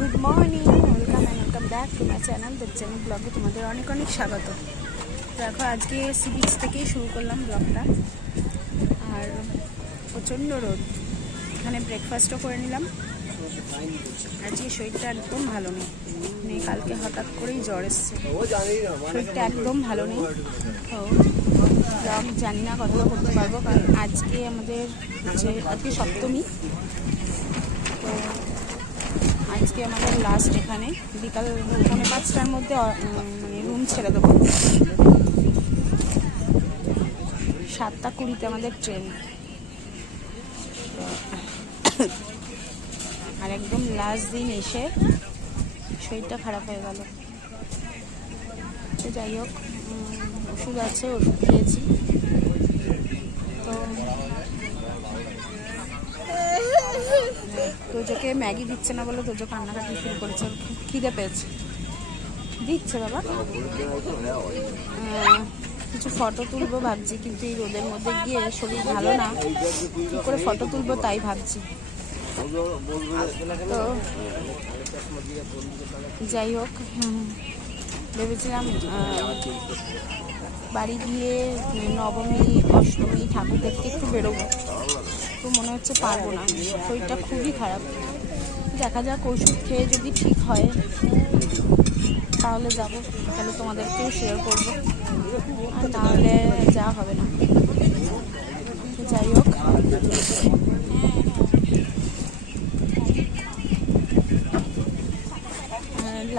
Good morning, welcome back to my channel the jenny ব্লগে তোমাদের অনেক অনেক স্বাগত। দেখো আজকে সি বিচ থেকেই শুরু করলাম ব্লগটা। আর প্রচণ্ড রোদ, এখানে ব্রেকফাস্টও করে নিলাম। আজকে শরীরটা একদম ভালো নেই, মানে কালকে হঠাৎ করেই জ্বর এসছে, শরীরটা একদম ভালো নেই। তো ব্লগ জানি না কতটা করতে পারবো, কারণ আজকে আমাদের আজকে সপ্তমী। তো আজকে আমাদের লাস্ট, এখানে বিকাল 5:30টার মধ্যে মানে রুম ছেড়ে দেবো। 7:20 আমাদের ট্রেন। আর একদম লাস্ট দিন এসে শরীরটা খারাপ হয়ে গেল। তো যাই হোক, ওষুধ আছে, ওষুধ খেয়েছি। তো তোজোকে ম্যাগি দিচ্ছে না বলে তোজো কান্নাকাটি শুরু করেছে, খুব খিদে পেয়েছে। দিচ্ছে বাবা, কিছু ফটো তুলবো ভাবছি, কিন্তু এই রোদের মধ্যে গিয়ে শরীর ভালো না, কী করে ফটো তুলবো তাই ভাবছি। তো যাই হোক, ভেবেছিলাম বাড়ি গিয়ে নবমী অষ্টমী ঠাকুর দেখতে একটু বেরোবো, তো মনে হচ্ছে পারবো না, শরীরটা খুবই খারাপ। দেখা যাক, ওষুধ খেয়ে যদি ঠিক হয় তাহলে যাবো, তাহলে তোমাদেরকেও শেয়ার করবো, আর নাহলে যা হবে না। যাই হোক,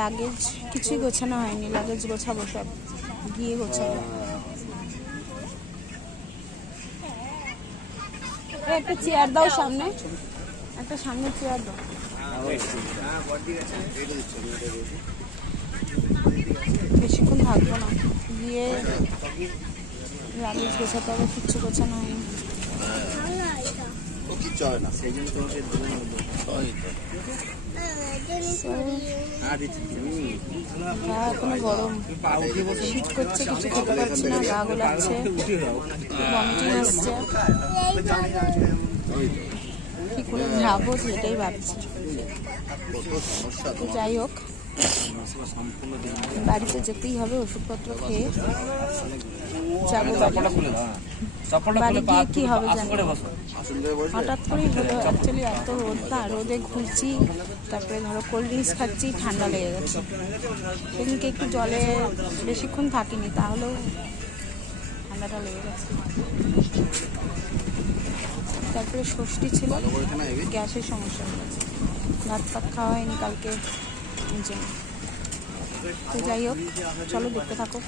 লাগেজ কিছুই গোছানো হয়নি, লাগেজ গোছাবো, সব গিয়ে গোছাবো। একটা চেয়ার দাও সামনে, একটা সামনে চেয়ার দাও। বেশিক্ষণ থাকবো না, গিয়ে লাগেজ গোছাতে হবে, কিচ্ছু গোছানো হয়নি। এখনো গরম, শীত করছে, কিছু খেতে পারছি না, গা গোলাচ্ছে, ভমিটিং আসছে। কি করে যাবো সেটাই ভাবছি। যাই হোক, বাড়িতে যেতেই হবে, ওষুধপত্র খেয়ে যাবো। বাড়ি গিয়ে কি হবে জানি, হঠাৎ করেই হলো। অ্যাকচুয়ালি এত রোদ না, রোদে ঘুরছি, তারপরে ধরো কোল্ড ড্রিঙ্কস খাচ্ছি, ঠান্ডা লেগে গেছে। সেদিনকে একটু জলে বেশিক্ষণ থাকিনি, তাহলেও ঠান্ডাটা লেগে গেছে। তারপরে ষষ্ঠী ছিল, গ্যাসের সমস্যা হয়ে গেছে, ভাত পাত খাওয়া হয়নি কালকে। তো যাই হোক, চলো দেখতে থাকো।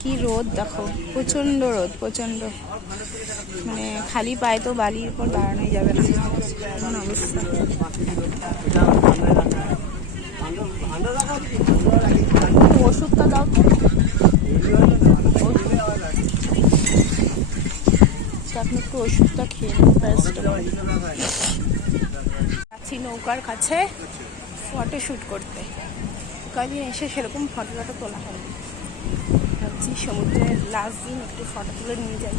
কি রোদ দেখো, প্রচন্ড রোদ, প্রচন্ড, মানে খালি পায়ে তো বালির উপর দাঁড়ানোই যাবে না, এমন অবস্থা। ওষুধটা দাও তো, আপনি একটু ওষুধটা খেয়ে যাচ্ছি নৌকার কাছে ফটো শ্যুট করতে। কদিন এসে সেরকম ফটো তোলা হয়নি, ভাবছি সমুদ্রের লাস্ট দিন একটু ফটো তুলে নিয়ে যাই।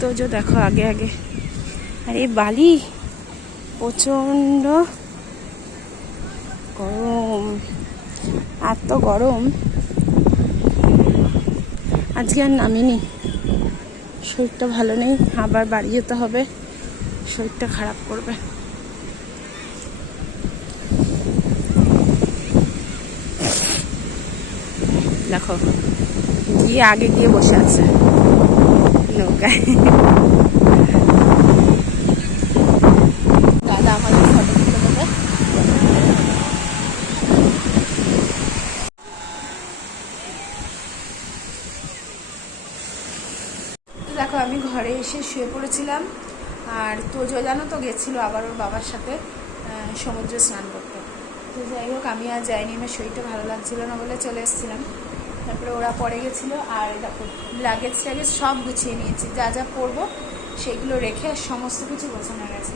তো যে দেখো আগে আগে, আর এই বালি প্রচন্ড গরম, এত গরম। আজকে আর নামিনি, শরীরটা ভালো নেই, আবার বাড়ি যেতে হবে, শরীরটা খারাপ করবে। দেখো গিয়ে আগে গিয়ে বসে আছে নৌকায়। দাদা আমাদের ফটো তুলে দেবে। দেখো আমি ঘরে এসে শুয়ে পড়েছিলাম, আর তোজো জানো তো গেছিলো আবার ওর বাবার সাথে সমুদ্রে স্নান করতে। তো যাই হোক, আমি আর যাইনি, আমার শরীরটা ভালো লাগছিল না বলে চলে এসেছিলাম। তারপরে ওরা পরে গেছিলো। আর দেখো লাগেজ টাগেজ সব গুছিয়ে নিয়েছি, যা যা পরবো সেগুলো রেখে সমস্ত কিছু গোছানো গেছে।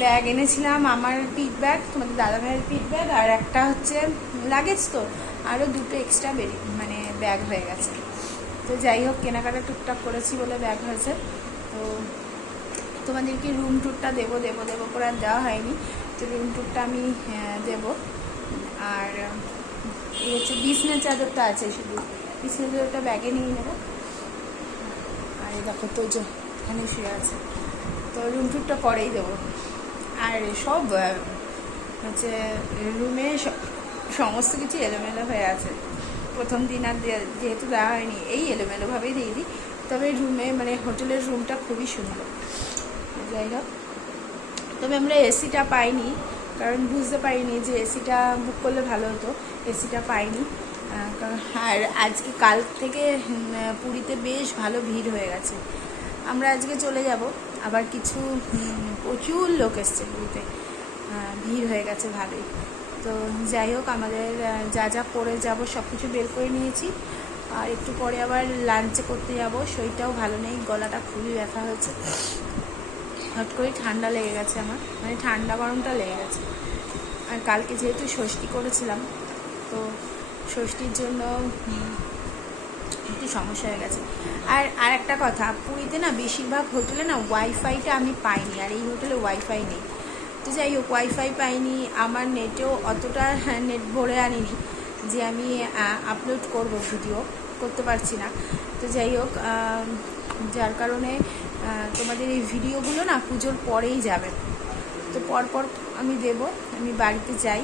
ব্যাগ এনেছিলাম, আমার পিট ব্যাগ, তোমাদের দাদাভাইয়ের পিট ব্যাগ, আর একটা হচ্ছে লাগেজ, তো আরও দুটো এক্সট্রা মানে ব্যাগ হয়ে গেছে। তো যাই হোক, কেনাকাটা টুকটাক করেছি বলে ব্যাগ হয়েছে। তো তোমাদেরকে রুম ট্যুরটা দেবো করে আর দেওয়া হয়নি, তো রুম ট্যুরটা আমি দেবো। আর এই হচ্ছে বিছনা চাদরটা আছে, শুধু বিছনা চাদরটা ব্যাগে নিয়ে নেবো। আর এই দেখো তো এখানে শুয়ে আছে, তো রুম ট্যুরটা পরেই দেবো। আর সব হচ্ছে রুমে সমস্ত কিছু এলোমেলো হয়ে আছে। প্রথম দিন আর যেহেতু দেওয়া হয়নি, এই এলোমেলোভাবেই দিয়ে দিই। তবে রুমে মানে হোটেলের রুমটা খুবই সুন্দর। যাই হোক, তবে আমরা এসিটা পাইনি, কারণ বুঝতে পারিনি যে এসিটা বুক করলে ভালো হতো, এসিটা পাইনি। আর আজকে কাল থেকে পুরীতে বেশ ভালো ভিড় হয়ে গেছে। আমরা আজকে চলে যাব, আবার কিছু প্রচুর লোক এসছে পুরীতে, ভিড় হয়ে গেছে ভালোই। তো যাই হোক, আমাদের যা যা পরে যাব সব কিছু বের করে নিয়েছি। আর একটু পরে আবার লাঞ্চে করতে যাব। শরীরটাও ভালো নেই, গলাটা খুবই ব্যথা হয়েছে, হট করে ঠান্ডা লেগে গেছে আমার, মানে ঠান্ডা গরমটা লেগে গেছে। আর কালকে যেহেতু ষষ্ঠী করেছিলাম, তো ষষ্ঠীর জন্য একটু সমস্যা হয়ে গেছে। আর একটা কথা, পুরীতে না বেশিরভাগ হোটেলে না ওয়াইফাইটা আমি পাইনি, আর এই হোটেলে ওয়াইফাই নেই। তো যাই হোক, ওয়াইফাই পাইনি, আমার নেটেও অতটা নেট ভরে আনিনি যে আমি আপলোড করব, ভিডিও করতে পারছি না। তো যাই হোক, যার কারণে তোমাদের এই ভিডিওগুলো না পুজোর পরেই যাবে। তো পরপর আমি দেব, আমি বাড়িতে যাই,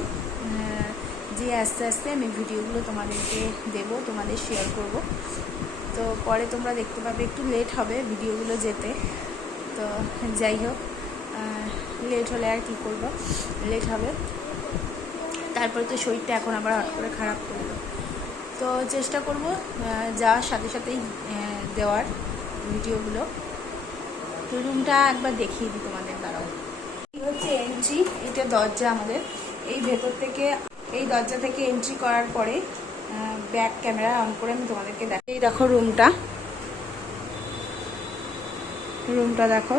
যে আস্তে আস্তে আমি ভিডিওগুলো তোমাদেরকে দেব, তোমাদের শেয়ার করব। তো পরে তোমরা দেখতে পাবে, একটু লেট হবে ভিডিওগুলো যেতে। তো যাই হোক, লেট হলে আর কি করব, লেট হবে। তারপরে তো শরীরটা এখন আবার হট করে খারাপ করলো। তো চেষ্টা করব যাওয়ার সাথে সাথেই দেওয়ার ভিডিওগুলো। তো রুমটা একবার দেখিয়ে দিই তোমাদের, দাঁড়াও। এই হচ্ছে এন্ট্রি, এটা দরজা আমাদের। এই ভেতর থেকে, এই দরজা থেকে এন্ট্রি করার পরে ব্যাক ক্যামেরা অন করে আমি তোমাদেরকে দেখাই। এই দেখো রুমটা, দেখো।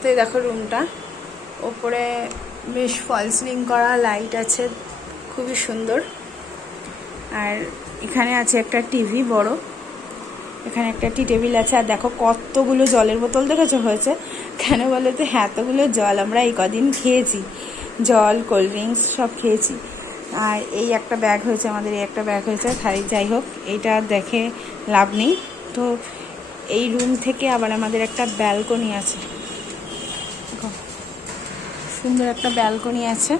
তো এই দেখো রুমটা, ওপরে বেশ ফল সিলিং করা, লাইট আছে, খুবই সুন্দর। আর এখানে আছে একটা টিভি বড়, এখানে একটা টি টেবিল আছে। আর দেখো কতগুলো জলের বোতল দেখেছো হয়েছে, কেন বলো তো, এতগুলো জল আমরা এই কদিন খেয়েছি, জল কোল্ড ড্রিঙ্কস সব খেয়েছি। আর এই একটা ব্যাগ হয়েছে আমাদের, এই একটা ব্যাগ হয়েছে খালি। যাই হোক, এইটা দেখে লাভ নেই। তো এই রুম থেকে আবার আমাদের একটা ব্যালকনি আছে, দেখো সুন্দর একটা ব্যালকনি আছে।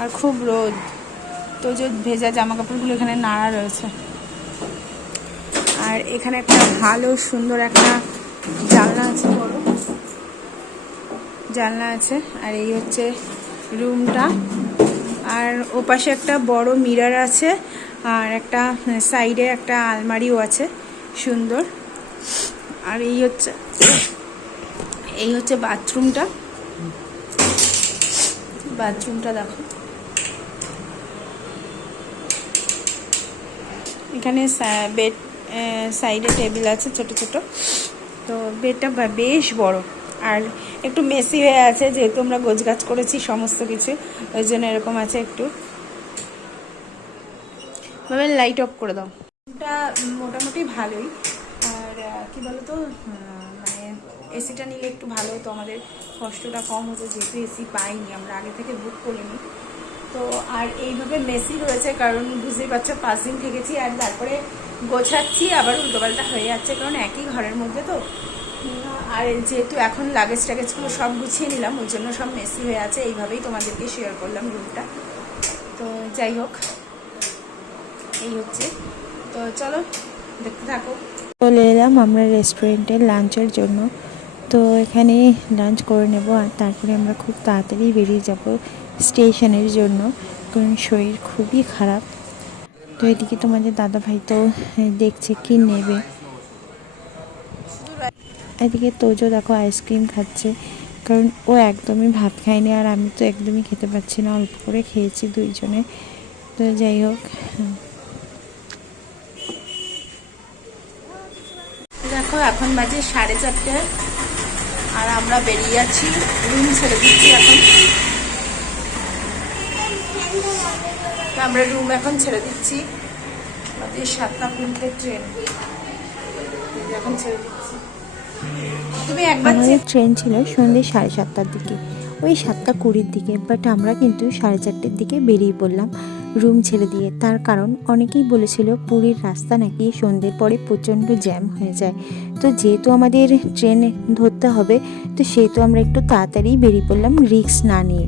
আর খুব রোদ, তো যে ভেজা জামা কাপড়গুলো এখানে নাড়া রয়েছে। আর এখানে একটা ভালো সুন্দর একটা জানলা আছে, বড় জানলা আছে। আর এই হচ্ছে রুমটা। আর ওপাশে একটা বড় মিরর আছে, আর একটা সাইডে একটা আলমারিও আছে সুন্দর। আর এই হচ্ছে বাথরুমটা, দেখো। এখানে বেড, সাইডে টেবিল আছে ছোট ছোট। তো বেডটা বেশ বড়, আর একটু মেসি হয়ে আছে, যেহেতু আমরা গোছগাছ করেছি সমস্ত কিছু, ওই জন্য এরকম আছে একটু। ভাবে লাইট অফ করে দাও। এটা মোটামুটি ভালোই। আর কি বলতো, মানে এসিটা নিলে একটু ভালো হতো, আমাদের কষ্টটা কম হতো, যেহেতু এসি পাইনি, আমরা আগে থেকে বুক করিনি। তো আর এইভাবে মেসি রয়েছে, কারণ বুঝতেই পারছো 5 দিন থেকেছি, আর তারপরে গোছাচ্ছি আবার উল্টোপাল্টা হয়ে যাচ্ছে, কারণ একই ঘরের মধ্যে তো। আর যেহেতু এখন লাগেজ টাগেজগুলো সব গুছিয়ে নিলাম, ওই জন্য সব মেসি হয়ে আছে। এইভাবেই তোমাদেরকে শেয়ার করলাম রুমটা। তো যাই হোক, এই হচ্ছে। তো চলো দেখতে থাকো। চলে এলাম আমরা রেস্টুরেন্টে লাঞ্চের জন্য। তো এখানে লাঞ্চ করে নেব, আর তারপরে আমরা খুব তাড়াতাড়ি বেরিয়ে যাব স্টেশনের জন্য, কারণ শরীর খুবই খারাপ। তো এদিকে তোমাদের দাদাভাই তো দেখছে কি নেবে। এদিকে তোজো দেখো আইসক্রিম খাচ্ছে, কারণ ও একদমই ভাত খায়নি, আর আমি তো একদমই খেতে পারছি না, অল্প করে খেয়েছি দুইজনে। তো যাই হোক, দেখো এখন বাজে 4:30 আর আমরা বেরিয়ে যাচ্ছি, রুম ছেড়ে দিচ্ছি এখন। আমরা রুম এখন ছেড়ে দিচ্ছি, আমাদের 7:20 ট্রেন এখন ছেড়ে দিচ্ছি। তুমি একবার আমাদের ট্রেন ছিল সন্ধ্যে 7:30টার দিকে, ওই 7:20 দিকে, বাট আমরা কিন্তু 4:30 দিকে বেরিয়ে পড়লাম রুম ছেড়ে দিয়ে। তার কারণ অনেকেই বলেছিল পুরীর রাস্তা নাকি সন্ধ্যের পরে প্রচণ্ড জ্যাম হয়ে যায়। তো যেহেতু আমাদের ট্রেন ধরতে হবে, তো সেহেতু আমরা একটু তাড়াতাড়ি বেরিয়ে পড়লাম রিস্ক না নিয়ে।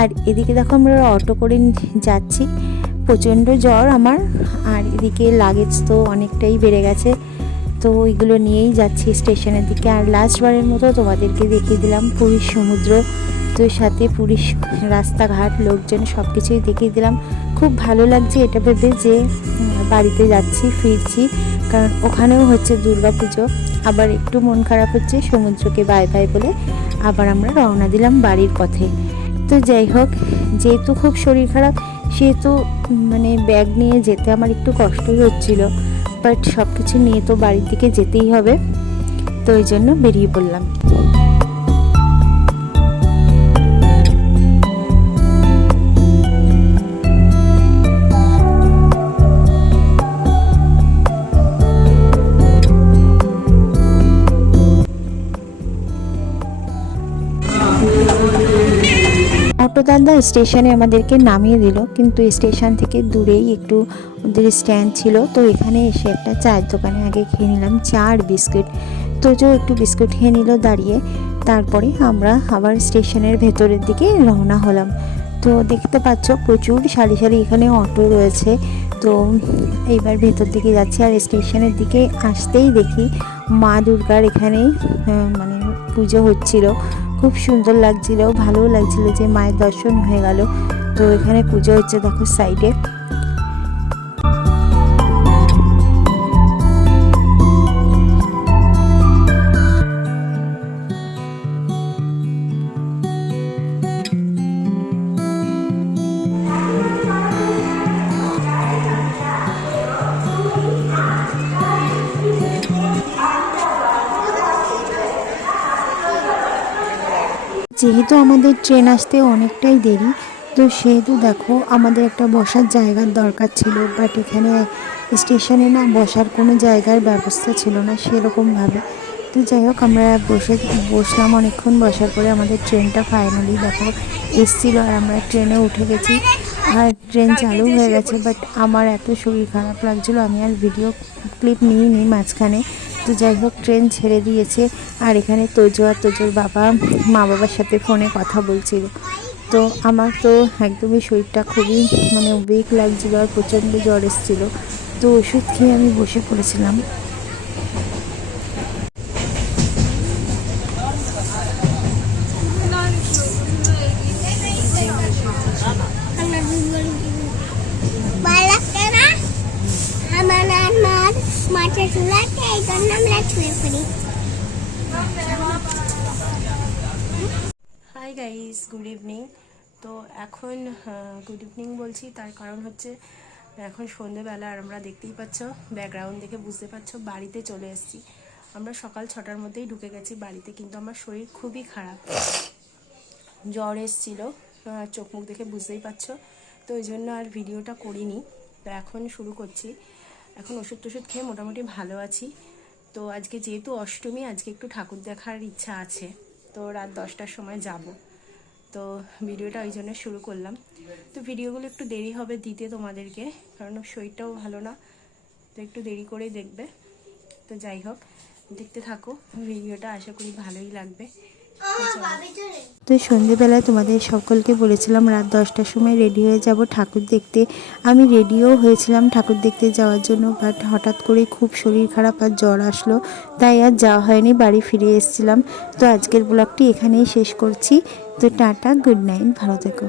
আর এদিকে দেখো আমরা অটো করে যাচ্ছি, প্রচণ্ড জ্বর আমার, আর এদিকে লাগেজ তো অনেকটাই বেড়ে গেছে, তো ওইগুলো নিয়েই যাচ্ছি স্টেশনের দিকে। আর লাস্টবারের মতো তোমাদেরকে দেখিয়ে দিলাম পুরীর সমুদ্র, তো সাথে পুরীর রাস্তাঘাট, লোকজন, সব কিছুই দেখিয়ে দিলাম। খুব ভালো লাগছে এটা ভেবে যে বাড়িতে যাচ্ছি, ফিরছি, কারণ ওখানেও হচ্ছে দুর্গাপুজো। আবার একটু মন খারাপ হচ্ছে, সমুদ্রকে বাই বাই বলে আবার আমরা রওনা দিলাম বাড়ির পথে। তো যাই হোক, যেহেতু খুব শরীর খারাপ, সেহেতু মানে ব্যাগ নিয়ে যেতে আমার একটু কষ্টই হচ্ছিলো, বাট সব কিছু নিয়ে তো বাড়ির দিকে যেতেই হবে, তো ওই জন্য বেরিয়ে পড়লাম। অটো দাদা স্টেশনে আমাদেরকে নামিয়ে দিল, কিন্তু স্টেশন থেকে দূরেই একটু ওদের স্ট্যান্ড ছিল, তো এখানে এসে একটা চায়ের দোকানে আগে খেয়ে নিলাম চা আর বিস্কুট। তো যে একটু বিস্কুট খেয়ে নিল দাঁড়িয়ে, তারপরে আমরা আবার স্টেশনের ভেতরের দিকে রওনা হলাম। তো দেখতে পাচ্ছ প্রচুর সারি সারি এখানে অটো রয়েছে। তো এইবার ভেতর দিকে যাচ্ছি, আর স্টেশনের দিকে আসতেই দেখি মা দুর্গার এখানেই মানে পুজো হচ্ছিল। খুব সুন্দর লাগছিল, ভালোও লাগছিল যে মায়ের দর্শন হয়ে গেল। তো এখানে পুজো হচ্ছে দেখো সাইডে। যেহেতু আমাদের ট্রেন আসতে অনেকটাই দেরি, তো সেহেতু দেখো আমাদের একটা বসার জায়গার দরকার ছিল, বাট এখানে স্টেশনে না বসার কোনো জায়গার ব্যবস্থা ছিল না সেরকমভাবে। তো যাই হোক, আমরা বসলাম অনেকক্ষণ, বসার পরে আমাদের ট্রেনটা ফাইনালি দেখো এসেছিলো, আর আমরা ট্রেনে উঠে গেছি, আর ট্রেন চালু হয়ে গেছে। বাট আমার এত শরীর খারাপ লাগছিলো, আমি আর ভিডিও ক্লিপ নিইনি মাঝখানে। তো যাই হোক, ট্রেন ছেড়ে দিয়েছে, আর এখানে তোজো আর তোজোর বাবা মা বাবার সাথে ফোনে কথা বলছিল। তো আমার তো একদমই শরীরটা খুবই মানে উইক লাগছিলো, আর প্রচণ্ড জ্বর এসেছিলো। তো ওষুধ খেয়ে আমি বসে পড়েছিলাম। মাছের চুলাতে এই জন্য আমরা ছুঁয়ে পড়ি। Hi guys, good evening. তো এখন গুড ইভিনিং বলছি, তার কারণ হচ্ছে এখন সন্ধ্যেবেলা, আর আমরা দেখতেই পাচ্ছ, ব্যাকগ্রাউন্ড দেখে বুঝতে পারছো বাড়িতে চলে এসেছি। আমরা সকাল 6টার মধ্যেই ঢুকে গেছি বাড়িতে, কিন্তু আমার শরীর খুবই খারাপ, জ্বর এসেছিল, চোখ মুখ দেখে বুঝতেই পারছো। তো ওই জন্য আর ভিডিওটা করিনি। তো এখন শুরু করছি। এখন ওষুধ টষুধ খেয়ে মোটামুটি ভালো আছি। তো আজকে যেহেতু অষ্টমী, আজকে একটু ঠাকুর দেখার ইচ্ছা আছে, তো রাত 10টার সময় যাব। তো ভিডিওটা ওই জন্য শুরু করলাম। তো ভিডিওগুলো একটু দেরি হবে দিতে তোমাদেরকে, কারণ শরীরটাও ভালো না, তো একটু দেরি করেই দেখবে। তো যাই হোক, দেখতে থাকো ভিডিওটা, আশা করি ভালোই লাগবে। তো সন্ধেবেলায় তোমাদের সকলকে বলেছিলাম রাত 10টার সময় রেডি হয়ে যাব ঠাকুর দেখতে। আমি রেডিও হয়েছিলাম ঠাকুর দেখতে যাওয়ার জন্য, বাট হঠাৎ করে খুব শরীর খারাপ আর জ্বর আসলো, তাই আর যাওয়া হয়নি, বাড়ি ফিরে এসেছিলাম। তো আজকের ব্লগটি এখানেই শেষ করছি। তো টাটা, গুড নাইট, ভালো থেকো।